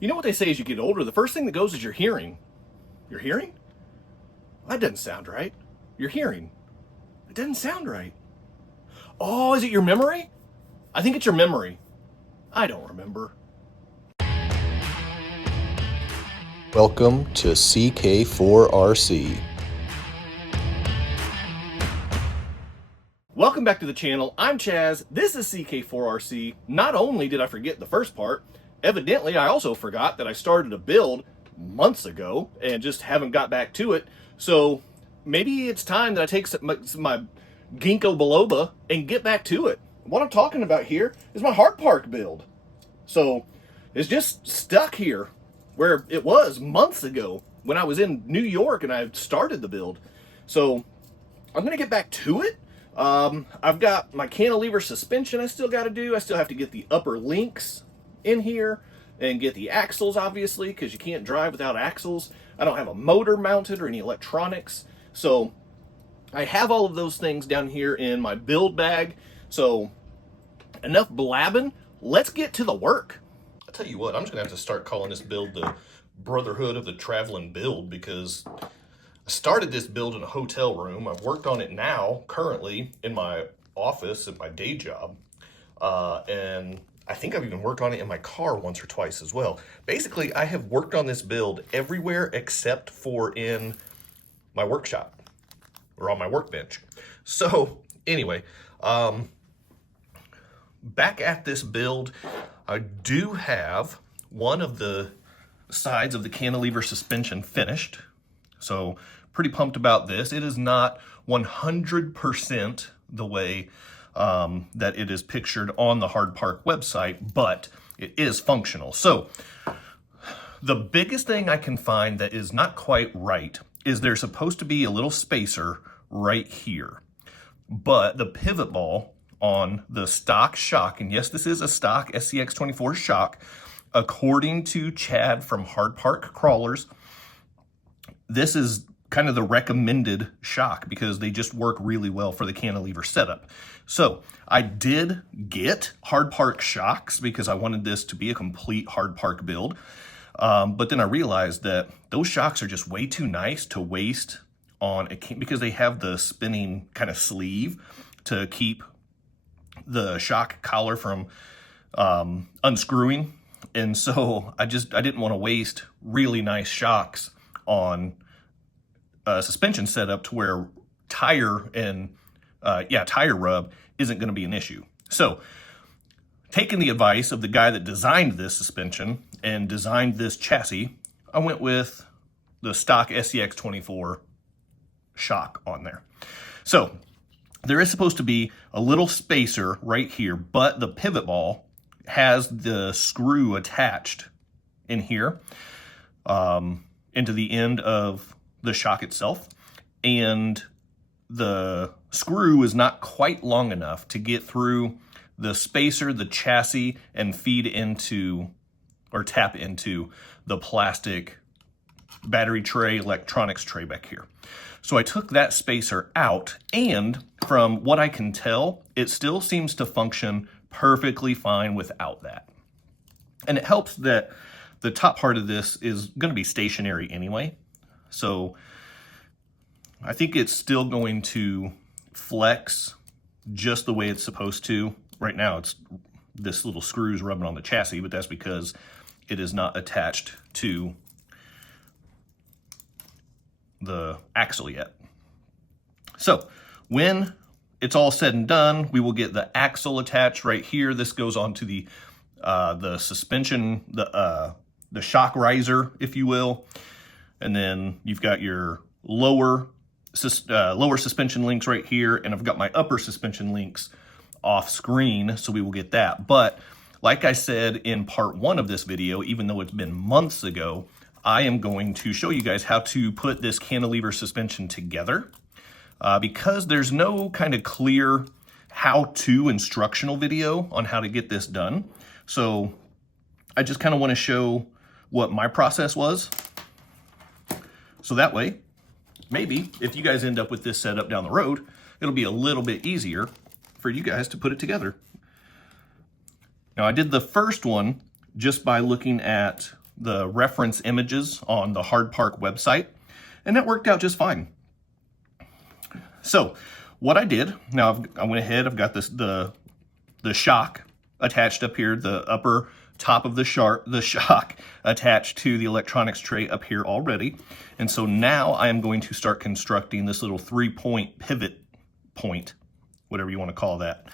You know what they say as you get older, the first thing that goes is your hearing. Your hearing? That doesn't sound right. Your hearing. It doesn't sound right. Oh, is it your memory? I think it's your memory. I don't remember. Welcome to CK4RC. Welcome back to the channel. I'm Chaz. This is CK4RC. Not only did I forget the first part, evidently I also forgot that I started a build months ago and just haven't got back to it. So maybe it's time that I take my ginkgo biloba and get back to it. What I'm talking about here is my Hardpark build. So it's just stuck here where it was months ago when I was in New York and I started the build. So I'm going to get back to it. I've got my cantilever suspension I still got to do. I still have to get the upper links in here and get the axles, obviously, because you can't drive without axles. I don't have a motor mounted or any electronics. So I have all of those things down here in my build bag. So enough blabbing. Let's get to the work. I'll tell you what, I'm just going to have to start calling this build the Brotherhood of the Traveling Build, because I started this build in a hotel room. I've worked on it now, currently, in my office at my day job. And I think I've even worked on it in my car once or twice as well. Basically, I have worked on this build everywhere except for in my workshop or on my workbench. So anyway, back at this build, I do have one of the sides of the cantilever suspension finished. So pretty pumped about this. It is not 100% the way that it is pictured on the Hardpark website, but it is functional. So the biggest thing I can find that is not quite right is there's supposed to be a little spacer right here, but the pivot ball on the stock shock, and yes, this is a stock SCX24 shock, according to Chad from Hardpark Crawlers, this is kind of the recommended shock because they just work really well for the cantilever setup. So I did get Hardpark shocks because I wanted this to be a complete Hardpark build. But then I realized that those shocks are just way too nice to waste on a, because they have the spinning kind of sleeve to keep the shock collar from unscrewing. And so I didn't want to waste really nice shocks on a suspension setup to where tire rub isn't going to be an issue. So taking the advice of the guy that designed this suspension and designed this chassis, I went with the stock SCX24 shock on there. So there is supposed to be a little spacer right here, but the pivot ball has the screw attached in here into the end of the shock itself, and the screw is not quite long enough to get through the spacer, the chassis, and feed into or tap into the plastic battery tray, electronics tray back here. So I took that spacer out, and from what I can tell, it still seems to function perfectly fine without that. And it helps that the top part of this is going to be stationary anyway. So I think it's still going to flex just the way it's supposed to. Right now, it's this little screw's rubbing on the chassis, but that's because it is not attached to the axle yet. So when it's all said and done, we will get the axle attached right here. This goes onto the suspension, the shock riser, if you will. And then you've got your lower suspension links right here, and I've got my upper suspension links off screen, so we will get that. But like I said in part one of this video, even though it's been months ago, I am going to show you guys how to put this cantilever suspension together because there's no kind of clear how-to instructional video on how to get this done. So I just kind of want to show what my process was. So that way, maybe if you guys end up with this setup down the road, it'll be a little bit easier for you guys to put it together. Now I did the first one just by looking at the reference images on the Hardpark website, and that worked out just fine. So what I did, now I went ahead, I've got the shock attached up here, the upper top of the shock attached to the electronics tray up here already. And so now I am going to start constructing this little 3-point pivot point, whatever you want to call that.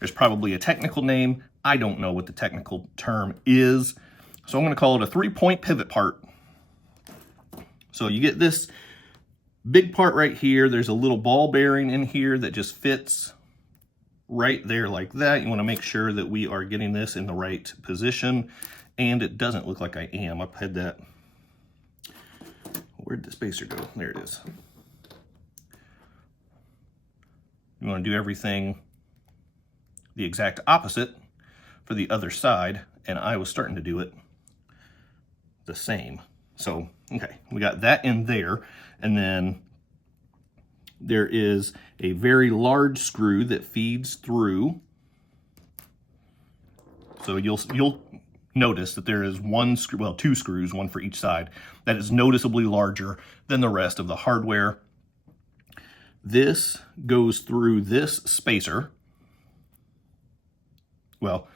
There's probably a technical name. I don't know what the technical term is. So I'm going to call it a 3-point pivot part. So you get this big part right here. There's a little ball bearing in here that just fits right there like that. You want to make sure that we are getting this in the right position, and it doesn't look like I am. I've had that. Where'd the spacer go? There it is. You want to do everything the exact opposite for the other side, and I was starting to do it the same. So, okay, we got that in there, and then there is a very large screw that feeds through. So you'll notice that there is one screw, well, 2 screws, one for each side, that is noticeably larger than the rest of the hardware. This goes through this spacer. Well,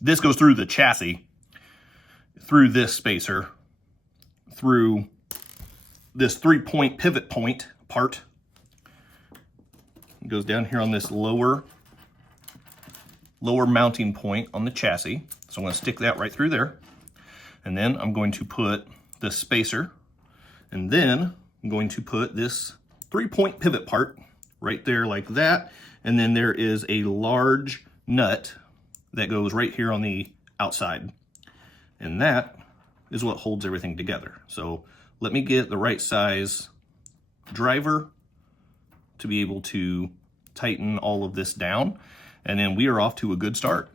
this goes through the chassis, through this spacer, through this 3-point pivot point part. It goes down here on this lower mounting point on the chassis. So I'm going to stick that right through there. And then I'm going to put this spacer, and then I'm going to put this 3-point pivot part right there like that. And then there is a large nut that goes right here on the outside. And that is what holds everything together. So let me get the right size driver to be able to tighten all of this down, and then we are off to a good start.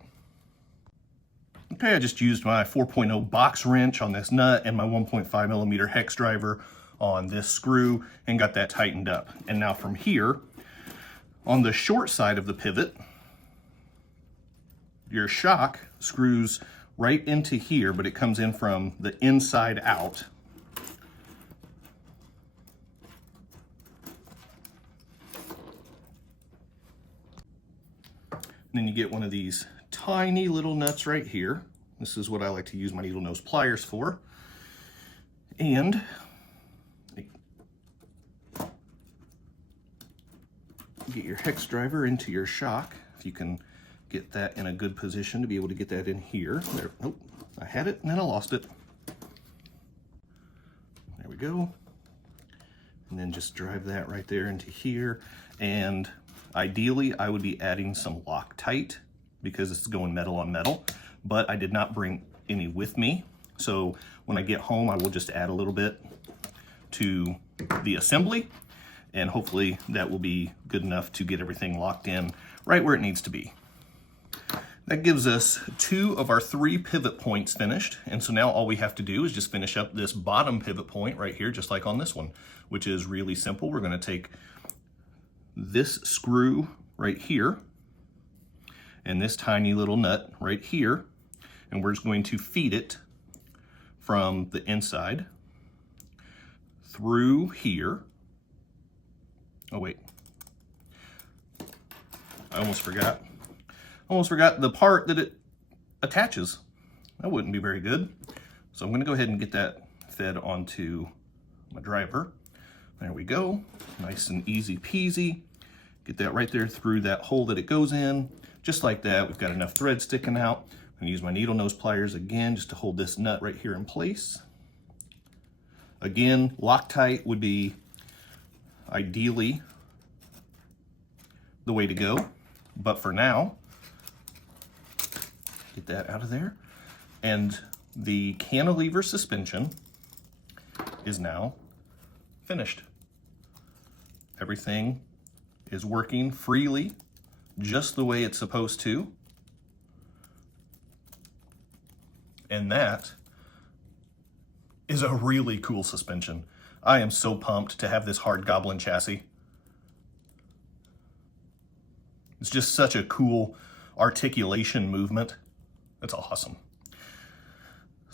Okay, I just used my 4.0 box wrench on this nut and my 1.5 millimeter hex driver on this screw and got that tightened up. And now from here, on the short side of the pivot, your shock screws right into here, but it comes in from the inside out. And then you get one of these tiny little nuts right here. This is what I like to use my needle nose pliers for. And get your hex driver into your shock. If you can get that in a good position to be able to get that in here. There, oh, I had it and then I lost it. There we go. And then just drive that right there into here. And ideally, I would be adding some Loctite because this is going metal on metal, but I did not bring any with me. So when I get home, I will just add a little bit to the assembly, and hopefully that will be good enough to get everything locked in right where it needs to be. That gives us 2 of our 3 pivot points finished. And so now all we have to do is just finish up this bottom pivot point right here, just like on this one, which is really simple. We're going to take this screw right here and this tiny little nut right here, and we're just going to feed it from the inside through here. Oh wait, I almost forgot the part that it attaches. That wouldn't be very good. So I'm going to go ahead and get that fed onto my driver. There we go, nice and easy peasy. Get that right there through that hole that it goes in, just like that. We've got enough thread sticking out. I'm gonna use my needle nose pliers again just to hold this nut right here in place. Again, Loctite would be ideally the way to go, but for now, get that out of there. And the cantilever suspension is now finished. Everything is working freely, just the way it's supposed to. And that is a really cool suspension. I am so pumped to have this hard goblin chassis. It's just such a cool articulation movement. That's awesome.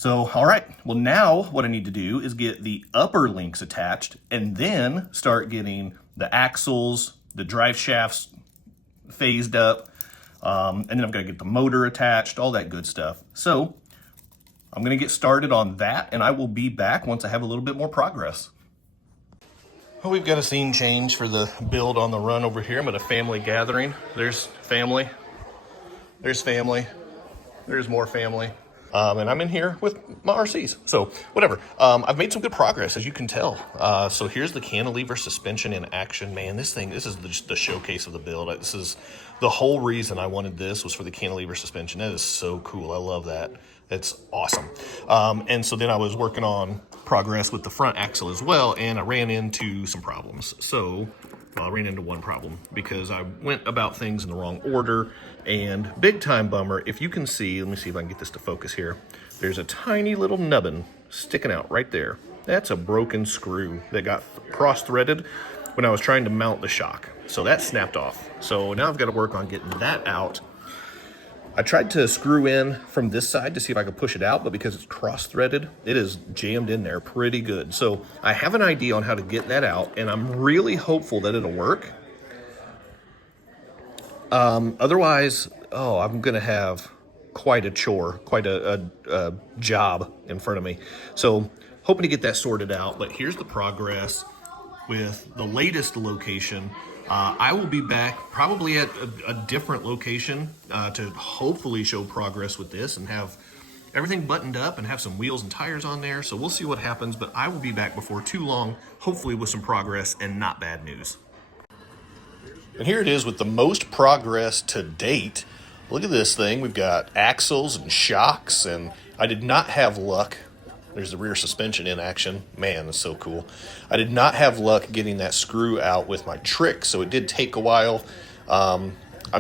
So, all right, well now what I need to do is get the upper links attached and then start getting the axles, the drive shafts phased up, and then I've got to get the motor attached, all that good stuff. So I'm going to get started on that, and I will be back once I have a little bit more progress. Well, we've got a scene change for the build on the run over here. I'm at a family gathering. There's family. There's family. There's more family. And I'm in here with my RCs. So whatever. I've made some good progress, as you can tell. So here's the cantilever suspension in action. Man, this is the showcase of the build. This is the whole reason I wanted this, was for the cantilever suspension. That is so cool. I love that. It's awesome. And so then I was working on progress with the front axle as well, and I ran into some problems. So I ran into one problem because I went about things in the wrong order, and big time bummer. If you can see, let me see if I can get this to focus here. There's a tiny little nubbin sticking out right there. That's a broken screw that got cross-threaded when I was trying to mount the shock. So that snapped off. So now I've got to work on getting that out. I tried to screw in from this side to see if I could push it out, but because it's cross-threaded, it is jammed in there pretty good. So I have an idea on how to get that out, and I'm really hopeful that it'll work. Otherwise, I'm gonna have quite a chore, quite a job in front of me. So hoping to get that sorted out, but here's the progress with the latest location. I will be back probably at a different location to hopefully show progress with this and have everything buttoned up and have some wheels and tires on there. So we'll see what happens, but I will be back before too long, hopefully with some progress and not bad news. And here it is with the most progress to date. Look at this thing. We've got axles and shocks, and I did not have luck. There's the rear suspension in action. Man, that's so cool. I did not have luck getting that screw out with my trick, so it did take a while. I'm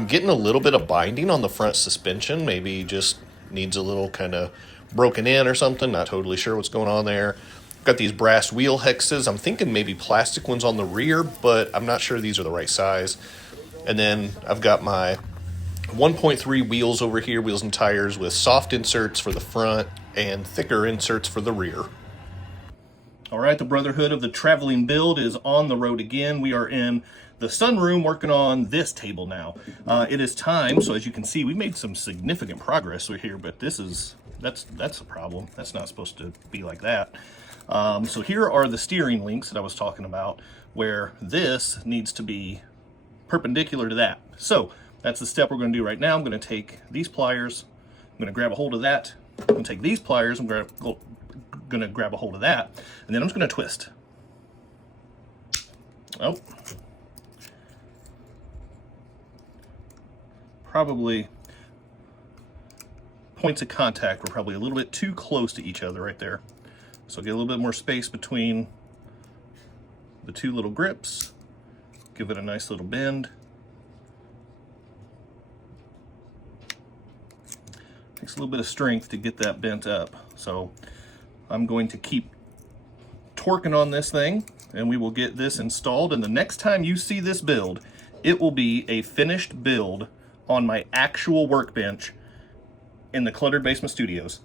getting a little bit of binding on the front suspension. Maybe just needs a little kind of broken in or something. Not totally sure what's going on there. Got these brass wheel hexes. I'm thinking maybe plastic ones on the rear, but I'm not sure these are the right size. And then I've got my 1.3 wheels over here, wheels and tires, with soft inserts for the front and thicker inserts for the rear. All right, the Brotherhood of the Traveling Build is on the road again. We are in the sunroom working on this table now. It is time, so as you can see, we made some significant progress here, but that's a problem. That's not supposed to be like that. So here are the steering links that I was talking about, where this needs to be perpendicular to that. So that's the step we're going to do right now. I'm going to take these pliers, I'm going to grab a hold of that, I'm going to take these pliers, I'm going to grab a hold of that, and then I'm just going to twist. Oh. Probably points of contact were probably a little bit too close to each other right there. So get a little bit more space between the two little grips, give it a nice little bend. Takes a little bit of strength to get that bent up. So I'm going to keep torquing on this thing, and we will get this installed. And the next time you see this build, it will be a finished build on my actual workbench in the Cluttered Basement Studios.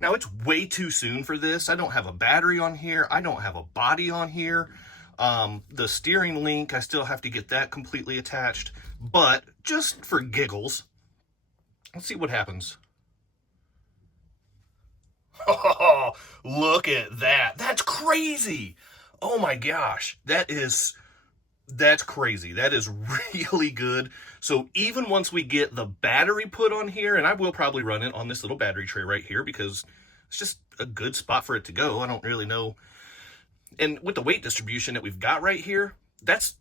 Now, it's way too soon for this. I don't have a battery on here. I don't have a body on here. The steering link, I still have to get that completely attached. But just for giggles, let's see what happens. Oh, look at that. That's crazy. Oh my gosh. That's crazy. That is really good. So even once we get the battery put on here, and I will probably run it on this little battery tray right here because it's just a good spot for it to go. I don't really know. And with the weight distribution that we've got right here, that's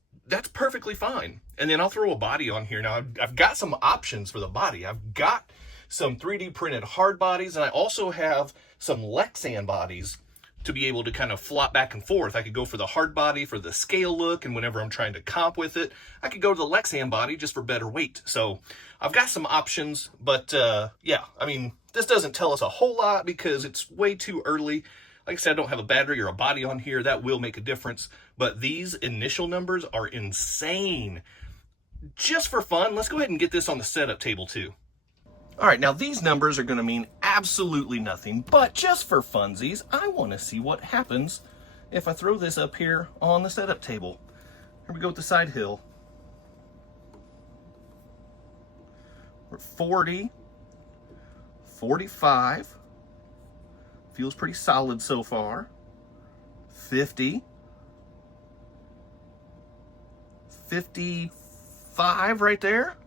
perfectly fine. And then I'll throw a body on here. Now I've got some options for the body. I've got some 3D printed hard bodies, and I also have some Lexan bodies to be able to kind of flop back and forth. I could go for the hard body for the scale look, and whenever I'm trying to comp with it, I could go to the Lexan body just for better weight. So I've got some options, but yeah, I mean, this doesn't tell us a whole lot because it's way too early. Like I said, I don't have a battery or a body on here. That will make a difference, but these initial numbers are insane. Just for fun, let's go ahead and get this on the setup table too. All right, now these numbers are going to mean absolutely nothing, but just for funsies, I want to see what happens if I throw this up here on the setup table. Here we go with the side hill. We're 40, 45, feels pretty solid so far. 50, 55 right there.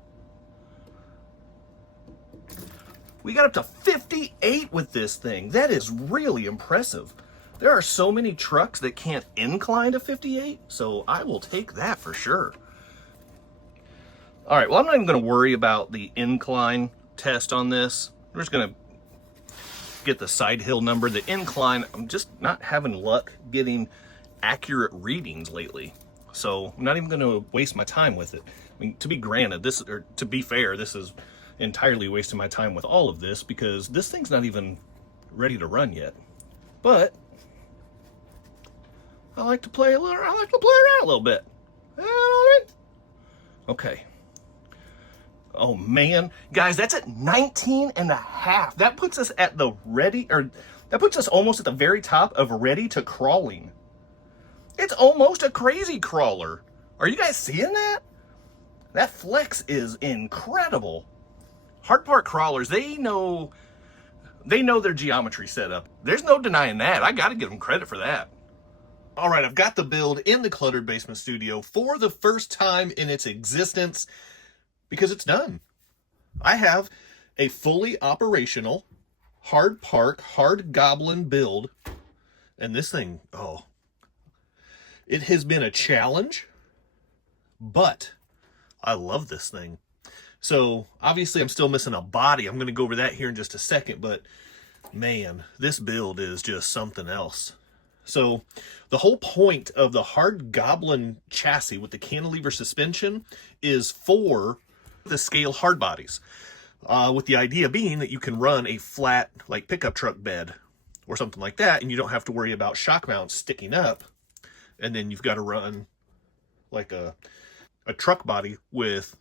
We got up to 58 with this thing. That is really impressive. There are so many trucks that can't incline to 58, so I will take that for sure. All right, well, I'm not even going to worry about the incline test on this. We're just going to get the side hill number. The incline, I'm just not having luck getting accurate readings lately. So I'm not even going to waste my time with it. I mean, to be granted, to be fair, this is entirely wasting my time with all of this because this thing's not even ready to run yet. But I like to play around a little bit. All right. Okay. Oh man, guys, that's at 19 and a half. That puts us at the that puts us almost at the very top of ready to crawling. It's almost a crazy crawler. Are you guys seeing that? That flex is incredible. Hardpark crawlers, they know their geometry setup. There's no denying that. I got to give them credit for that. All right, I've got the build in the Cluttered Basement Studio for the first time in its existence because it's done. I have a fully operational Hardpark Hard Goblin build, and this thing, oh, it has been a challenge, but I love this thing. So obviously I'm still missing a body. I'm going to go over that here in just a second, but man, this build is just something else. So the whole point of the Hard Goblin chassis with the cantilever suspension is for the scale hard bodies, with the idea being that you can run a flat like pickup truck bed or something like that, and you don't have to worry about shock mounts sticking up, and then you've got to run like a truck body with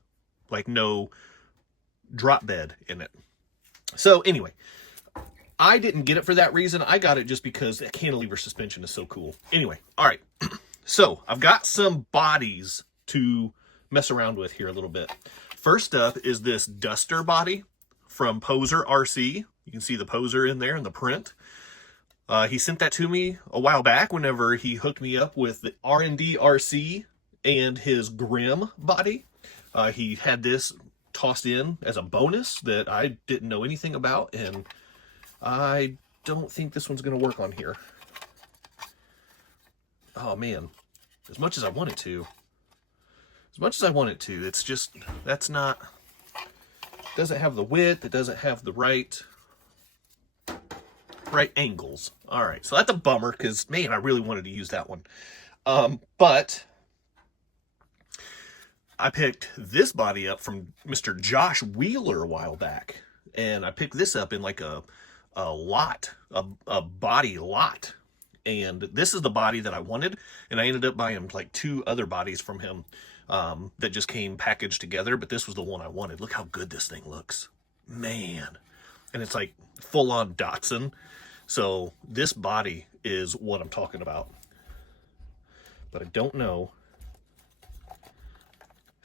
like no drop bed in it. So anyway, I didn't get it for that reason. I got it just because the cantilever suspension is so cool. Anyway, all right. So I've got some bodies to mess around with here a little bit. First up is this Duster body from Poser RC. You can see the Poser in there in the print. He sent that to me a while back whenever he hooked me up with the R&D RC and his Grim body. He had this tossed in as a bonus that I didn't know anything about, and I don't think this one's going to work on here. Oh man, as much as I want it to. It's just, doesn't have the width, it doesn't have the right angles. All right, so that's a bummer because, man, I really wanted to use that one. But I picked this body up from Mr. Josh Wheeler a while back, and I picked this up in like a body lot. And this is the body that I wanted, and I ended up buying like 2 other bodies from him that just came packaged together, but this was the one I wanted. Look how good this thing looks, man. And it's like full-on Datsun. So this body is what I'm talking about. But I don't know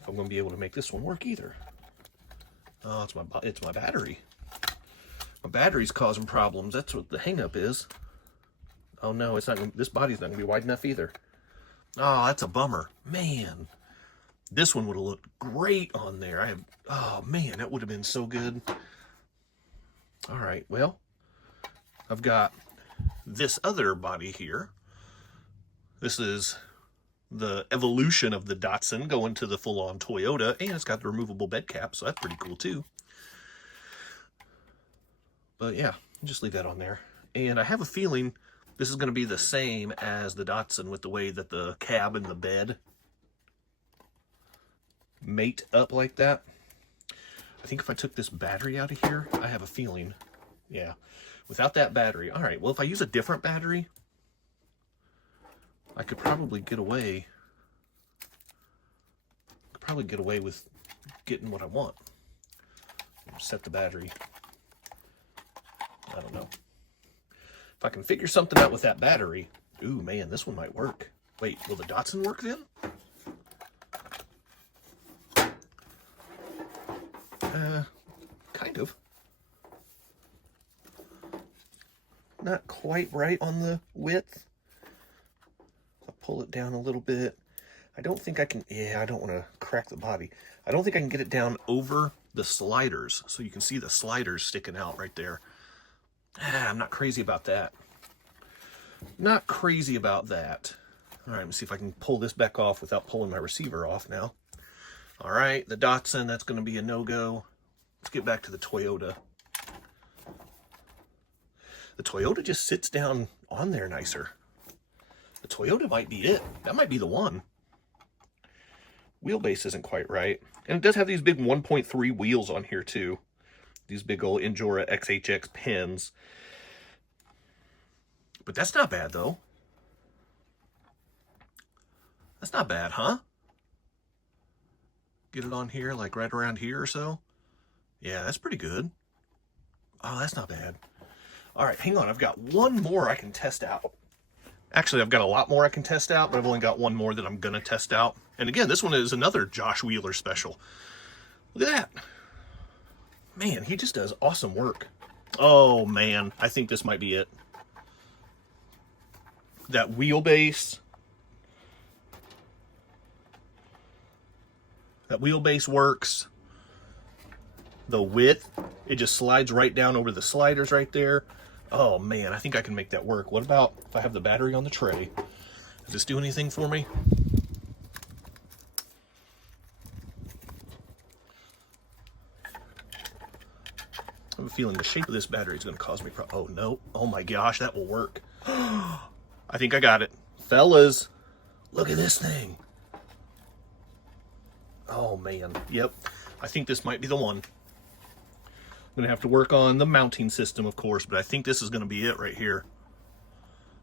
if I'm going to be able to make this one work either. Oh, it's my battery. My battery's causing problems. That's what the hang-up is. Oh no, it's not. This body's not going to be wide enough either. Oh, that's a bummer, man. This one would have looked great on there. Oh man, that would have been so good. All right, well, I've got this other body here. This is the evolution of the Datsun going to the full-on Toyota, and it's got the removable bed cap, so that's pretty cool too. But yeah, just leave that on there. And I have a feeling this is going to be the same as the Datsun with the way that the cab and the bed mate up like that. I think if I took this battery out of here, I have a feeling, yeah, without that battery. All right, well, if I use a different battery, I could probably get away with getting what I want. set the battery. I don't know. If I can figure something out with that battery. Ooh, man, this one might work. Wait, will the Datsun work then? Kind of. Not quite right on the width. I'll pull it down a little bit. I don't think I can, yeah, I don't want to crack the body. I don't think I can get it down over the sliders, so you can see the sliders sticking out right there. I'm not crazy about that. Not crazy about that. All right, let me see if I can pull this back off without pulling my receiver off now. All right, the Datsun, that's going to be a no-go. Let's get back to the Toyota. The Toyota just sits down on there nicer. The Toyota might be it. That might be the one. Wheelbase isn't quite right. And it does have these big 1.3 wheels on here too. These big old Injora XHX pins. But that's not bad though. That's not bad, huh? Get it on here, like right around here or so. Yeah, that's pretty good. Oh, that's not bad. All right, hang on. I've got one more I can test out. Actually, I've got a lot more I can test out, but I've only got one more that I'm going to test out. And again, this one is another Josh Wheeler special. Look at that. Man, he just does awesome work. Oh, man. I think this might be it. That wheelbase. That wheelbase works. The width, it just slides right down over the sliders right there. Oh man, I think I can make that work. What about if I have the battery on the tray? Does this do anything for me? I have a feeling the shape of this battery is going to cause me oh no. Oh my gosh, that will work. I think I got it. Fellas, look at this thing. Oh man, yep. I think this might be the one. I'm going to have to work on the mounting system, of course, but I think this is going to be it right here.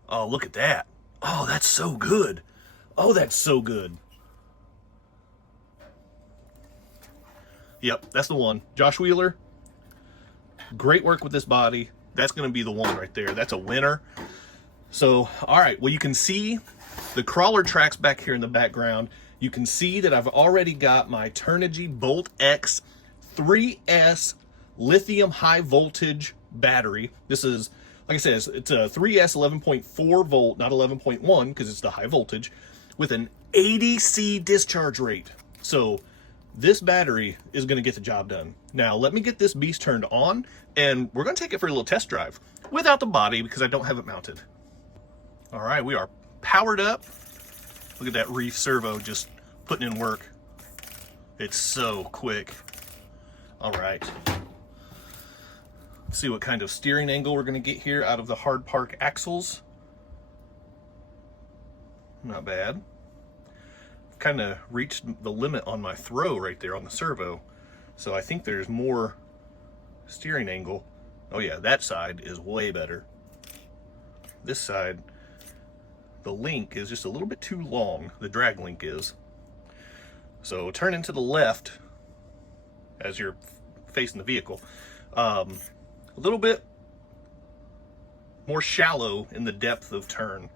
Oh, look at that. Oh, that's so good. Oh, that's so good. Yep, that's the one. Josh Wheeler, great work with this body. That's going to be the one right there. That's a winner. So, all right, well, you can see the crawler tracks back here in the background. You can see that I've already got my Turnigy Bolt X 3S lithium high voltage battery. This is, like I said, it's a 3S 11.4 volt, not 11.1 because it's the high voltage, with an 80C discharge rate. So this battery is going to get the job done. Now let me get this beast turned on and we're going to take it for a little test drive without the body because I don't have it mounted. All right, we are powered up. Look at that reef servo just putting in work. It's so quick. All right. Let's see what kind of steering angle we're going to get here out of the Hardpark axles. Not bad. I've kind of reached the limit on my throw right there on the servo. So I think there's more steering angle. Oh yeah, that side is way better. This side, the link is just a little bit too long. The drag link is. So turn into the left as you're facing the vehicle. A little bit more shallow in the depth of turn,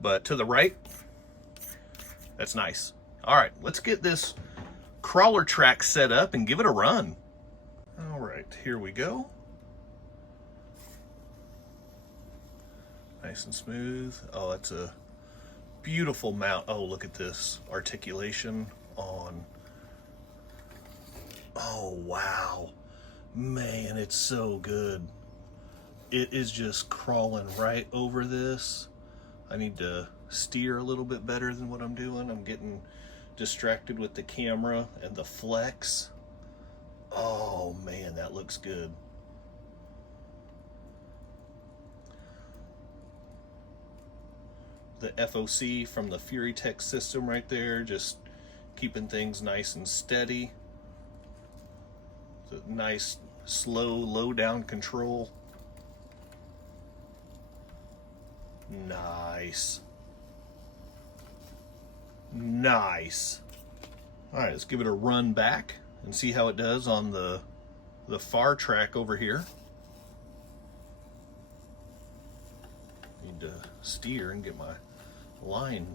but to the right, that's nice. All right, let's get this crawler track set up and give it a run. All right, here we go. Nice and smooth. Oh, that's a beautiful mount. Oh, look at this articulation on. Oh, wow. Man, it's so good. It is just crawling right over this. I need to steer a little bit better than what I'm doing. I'm getting distracted with the camera and the flex. Oh man, that looks good. The FOC from the FuryTech system right there, just keeping things nice and steady. It's a nice, slow, low down control. Nice. Nice. All right, let's give it a run back and see how it does on the the far track over here. Need to steer and get my line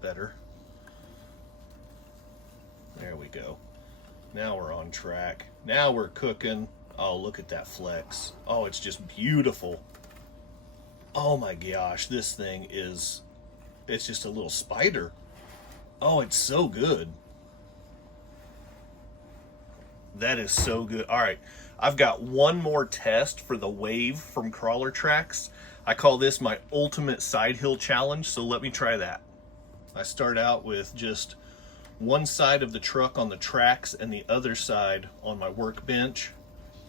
better. There we go. Now we're on track. Now we're cooking. Oh, look at that flex. Oh, it's just beautiful. Oh my gosh, this thing is, it's just a little spider. Oh, it's so good. That is so good. All right, I've got one more test for the wave from Crawler Tracks. I call this my ultimate side hill challenge, so let me try that. I start out with just one side of the truck on the tracks and the other side on my workbench,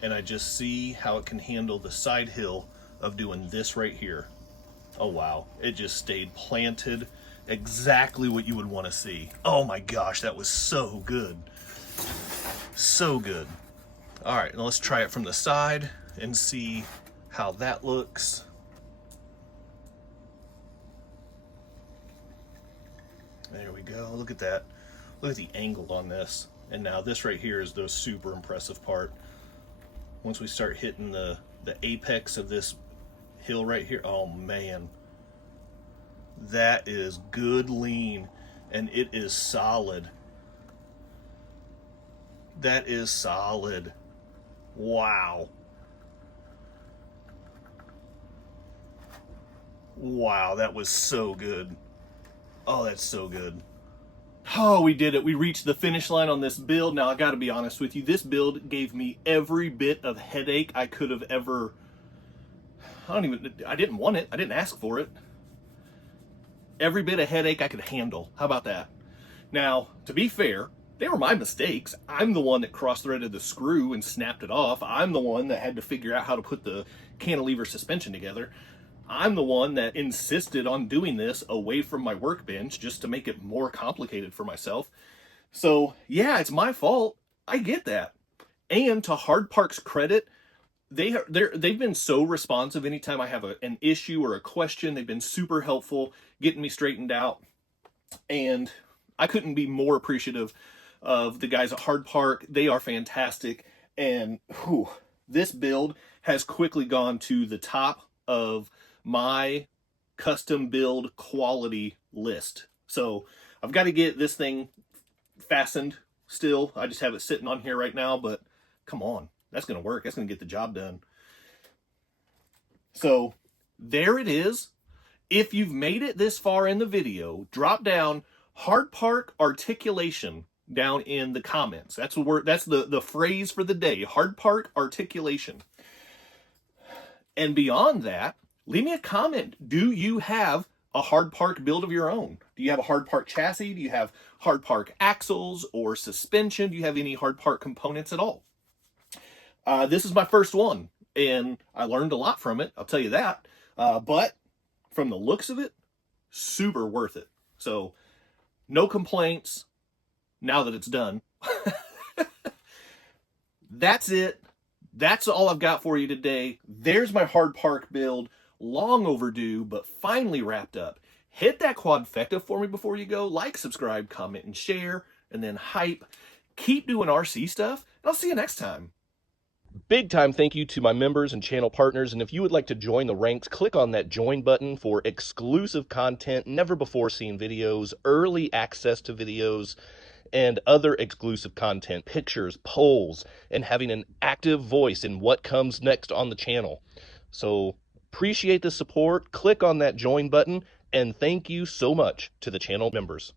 and I just see how it can handle the side hill of doing this right here. Oh wow, it just stayed planted, exactly what you would want to see. Oh my gosh, that was so good. So good. All right, now let's try it from the side and see how that looks. There we go, look at that. Look at the angle on this. And now this right here is the super impressive part. Once we start hitting the apex of this hill right here, oh man. That is good lean, and it is solid. That is solid. Wow. Wow, that was so good. Oh, that's so good. Oh, we did it. We reached the finish line on this build. Now, I got to be honest with you. This build gave me every bit of headache I could have ever... I didn't want it. I didn't ask for it. Every bit of headache I could handle. How about that? Now, to be fair, they were my mistakes. I'm the one that cross-threaded the screw and snapped it off. I'm the one that had to figure out how to put the cantilever suspension together. I'm the one that insisted on doing this away from my workbench just to make it more complicated for myself. So, yeah, it's my fault. I get that. And to Hardpark's credit, they've been so responsive anytime I have an issue or a question. They've been super helpful, getting me straightened out. And I couldn't be more appreciative of the guys at Hardpark. They are fantastic. And whew, this build has quickly gone to the top of my custom build quality list. So I've got to get this thing fastened still. I just have it sitting on here right now, but come on, that's going to work. That's going to get the job done. So there it is. If you've made it this far in the video, drop down Hardpark articulation down in the comments. That's the word, that's the phrase for the day, Hardpark articulation. And beyond that, leave me a comment. Do you have a Hardpark build of your own? Do you have a Hardpark chassis? Do you have Hardpark axles or suspension? Do you have any Hardpark components at all? This is my first one, and I learned a lot from it, I'll tell you that. But from the looks of it, super worth it. So no complaints now that it's done. That's it. That's all I've got for you today. There's my Hardpark build. Long overdue, but finally wrapped up. Hit that quadfecta for me before you go. Like, subscribe, comment, and share, and then hype. Keep doing RC stuff, and I'll see you next time. Big time thank you to my members and channel partners, and if you would like to join the ranks, click on that join button for exclusive content, never before seen videos, early access to videos, and other exclusive content, pictures, polls, and having an active voice in what comes next on the channel. So appreciate the support. Click on that join button, and thank you so much to the channel members.